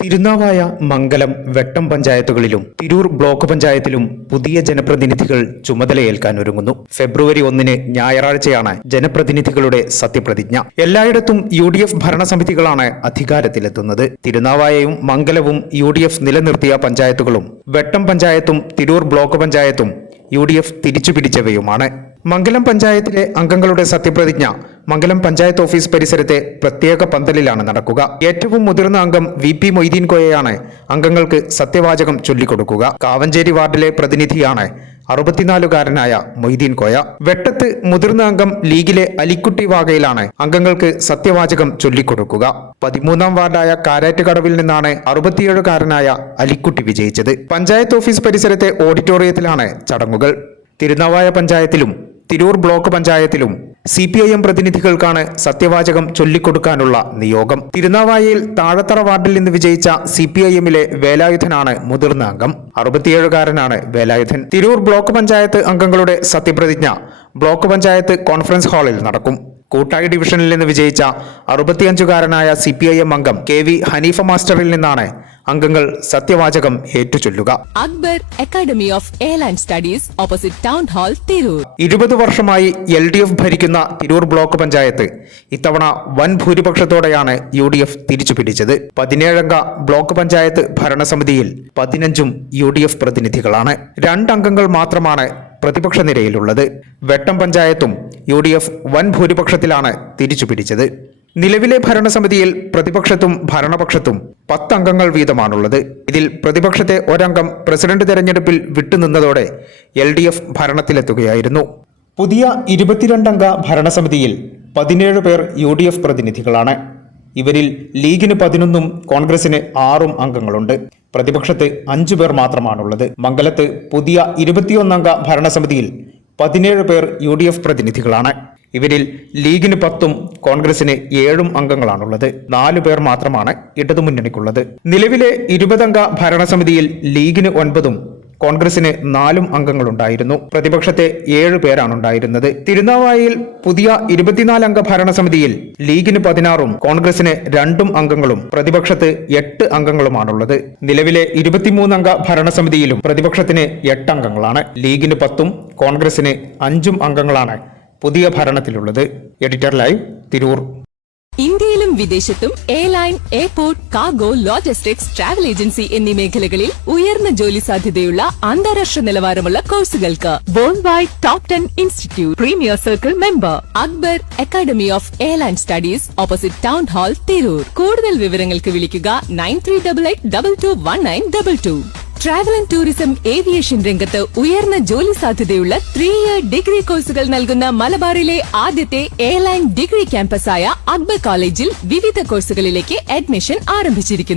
തിരുനാവായ, മംഗലം, വെട്ടം പഞ്ചായത്തുകളിലും തിരൂർ ബ്ലോക്ക് പഞ്ചായത്തിലും പുതിയ ജനപ്രതിനിധികൾ ചുമതലയേൽക്കാനൊരുങ്ങുന്നു. ഫെബ്രുവരി 1 ഞായറാഴ്ചയാണ് ജനപ്രതിനിധികളുടെ സത്യപ്രതിജ്ഞ. എല്ലായിടത്തും UDF ഭരണസമിതികളാണ് അധികാരത്തിലെത്തുന്നത്. തിരുനാവായയും മംഗലവും UDF നിലനിർത്തിയ പഞ്ചായത്തുകളും വെട്ടം പഞ്ചായത്തും തിരൂർ ബ്ലോക്ക് പഞ്ചായത്തും UDF തിരിച്ചുപിടിച്ചവയുമാണ്. മംഗലം പഞ്ചായത്തിലെ അംഗങ്ങളുടെ സത്യപ്രതിജ്ഞ മംഗലം പഞ്ചായത്ത് ഓഫീസ് പരിസരത്തെ പ്രത്യേക പന്തലിലാണ് നടക്കുക. ഏറ്റവും മുതിർന്ന അംഗം VP മൊയ്തീൻ കോയയാണ് അംഗങ്ങൾക്ക് സത്യവാചകം ചൊല്ലിക്കൊടുക്കുക. കാവഞ്ചേരി വാർഡിലെ പ്രതിനിധിയാണ് 64-കാരനായ മൊയ്തീൻ കോയ. വെട്ടത്ത് മുതിർന്ന അംഗം ലീഗിലെ അലിക്കുട്ടി വാഗയിലാണ് അംഗങ്ങൾക്ക് സത്യവാചകം ചൊല്ലിക്കൊടുക്കുക. 13-ാം വാർഡായ കാരാറ്റുകടവിൽ നിന്നാണ് 67-കാരനായ അലിക്കുട്ടി വിജയിച്ചത്. പഞ്ചായത്ത് ഓഫീസ് പരിസരത്തെ ഓഡിറ്റോറിയത്തിലാണ് ചടങ്ങുകൾ. തിരുനാവായ പഞ്ചായത്തിലും തിരൂർ ബ്ലോക്ക് പഞ്ചായത്തിലും CPIM പ്രതിനിധികൾക്കാണ് സത്യവാചകം ചൊല്ലിക്കൊടുക്കാനുള്ള നിയോഗം. തിരുനാവായയിൽ താഴത്തറ വാർഡിൽ നിന്ന് വിജയിച്ച CPIMലെ വേലായുധനാണ് മുതിർന്ന അംഗം. 67-കാരനാണ് വേലായുധൻ. തിരൂർ ബ്ലോക്ക് പഞ്ചായത്ത് അംഗങ്ങളുടെ സത്യപ്രതിജ്ഞ ബ്ലോക്ക് പഞ്ചായത്ത് കോൺഫറൻസ് ഹാളിൽ നടക്കും. കൂട്ടായി ഡിവിഷനിൽ നിന്ന് വിജയിച്ച 65-കാരനായ CPIM അംഗം KV ഹനീഫ മാസ്റ്ററിൽ നിന്നാണ് അംഗങ്ങൾ സത്യവാചകം ഏറ്റുചൊല്ലുക. Akbar academy of airline studies, opposite town hall, Tirur. 20 വർഷമായി LDF ഭരിക്കുന്ന തിരൂർ ബ്ലോക്ക് പഞ്ചായത്ത് ഇത്തവണ വൻ ഭൂരിപക്ഷത്തോടെയാണ് UDF തിരിച്ചുപിടിച്ചത്. 17-അംഗ ബ്ലോക്ക് പഞ്ചായത്ത് ഭരണസമിതിയിൽ 15ഉം UDF പ്രതിനിധികളാണ്. 2 അംഗങ്ങൾ മാത്രമാണ് പ്രതിപക്ഷ നിരയിലുള്ളത്. വെട്ടം പഞ്ചായത്തും UDF വൻ ഭൂരിപക്ഷത്തിലാണ് തിരിച്ചുപിടിച്ചത്. നിലവിലെ ഭരണസമിതിയിൽ പ്രതിപക്ഷത്തും ഭരണപക്ഷത്തും 10 അംഗങ്ങൾ വീതമാണുള്ളത്. ഇതിൽ പ്രതിപക്ഷത്തെ ഒരംഗം പ്രസിഡന്റ് തെരഞ്ഞെടുപ്പിൽ വിട്ടുനിന്നതോടെ LDF ഭരണത്തിലെത്തുകയായിരുന്നു. പുതിയ 22-അംഗ ഭരണസമിതിയിൽ 17 പേർ UDF പ്രതിനിധികളാണ്. ഇവരിൽ ലീഗിന് 11ഉം കോൺഗ്രസിന് 6ഉം അംഗങ്ങളുണ്ട്. പ്രതിപക്ഷത്ത് 5 പേർ മാത്രമാണുള്ളത്. മംഗലത്ത് പുതിയ 21-അംഗ ഭരണസമിതിയിൽ 17 പേർ UDF പ്രതിനിധികളാണ്. ഇവരിൽ ലീഗിന് 10ഉം കോൺഗ്രസിന് 7ഉം അംഗങ്ങളാണുള്ളത്. 4 പേർ മാത്രമാണ് ഇടതുമുന്നണിക്കുള്ളത്. നിലവിലെ 20-അംഗ ഭരണസമിതിയിൽ ലീഗിന് 9ഉം കോൺഗ്രസിന് 4ഉം അംഗങ്ങളുണ്ടായിരുന്നു. പ്രതിപക്ഷത്തെ 7 പേരാണുണ്ടായിരുന്നത്. തിരുനാവായയിൽ പുതിയ 24-അംഗ ഭരണസമിതിയിൽ ലീഗിന് 16ഉം കോൺഗ്രസിന് 2ഉം അംഗങ്ങളും പ്രതിപക്ഷത്ത് 8 അംഗങ്ങളുമാണുള്ളത്. നിലവിലെ 23-അംഗ ഭരണസമിതിയിലും പ്രതിപക്ഷത്തിന് 8 അംഗങ്ങളാണ്. ലീഗിന് 10ഉം കോൺഗ്രസിന് 5ഉം അംഗങ്ങളാണ് പുതിയ ഭരണത്തിലുള്ളത്. Editor live, Tirur. ഇന്ത്യയിലും വിദേശത്തും airline, airport, cargo, logistics, travel agency എന്നീ മേഖലകളിൽ ഉയർന്ന ജോലി സാധ്യതയുള്ള അന്താരാഷ്ട്ര നിലവാരമുള്ള കോഴ്സുകൾക്ക് world wide top 10 institute premier circle member. Akbar academy of airline studies, opposite town hall, Tirur. കൂടുതൽ വിവരങ്ങൾക്ക് വിളിക്കുക 9388221922. ട്രാവൽ ആൻഡ് ടൂറിസം, ഏവിയേഷൻ രംഗത്ത് ഉയർന്ന ജോലി സാധ്യതയുള്ള 3-ഇയർ ഡിഗ്രി കോഴ്സുകൾ നൽകുന്ന മലബാറിലെ ആദ്യത്തെ എയർലൈൻ ഡിഗ്രി ക്യാമ്പസായ അക്ബർ കോളേജിൽ വിവിധ കോഴ്സുകളിലേക്ക് അഡ്മിഷൻ ആരംഭിച്ചിരിക്കുന്നു.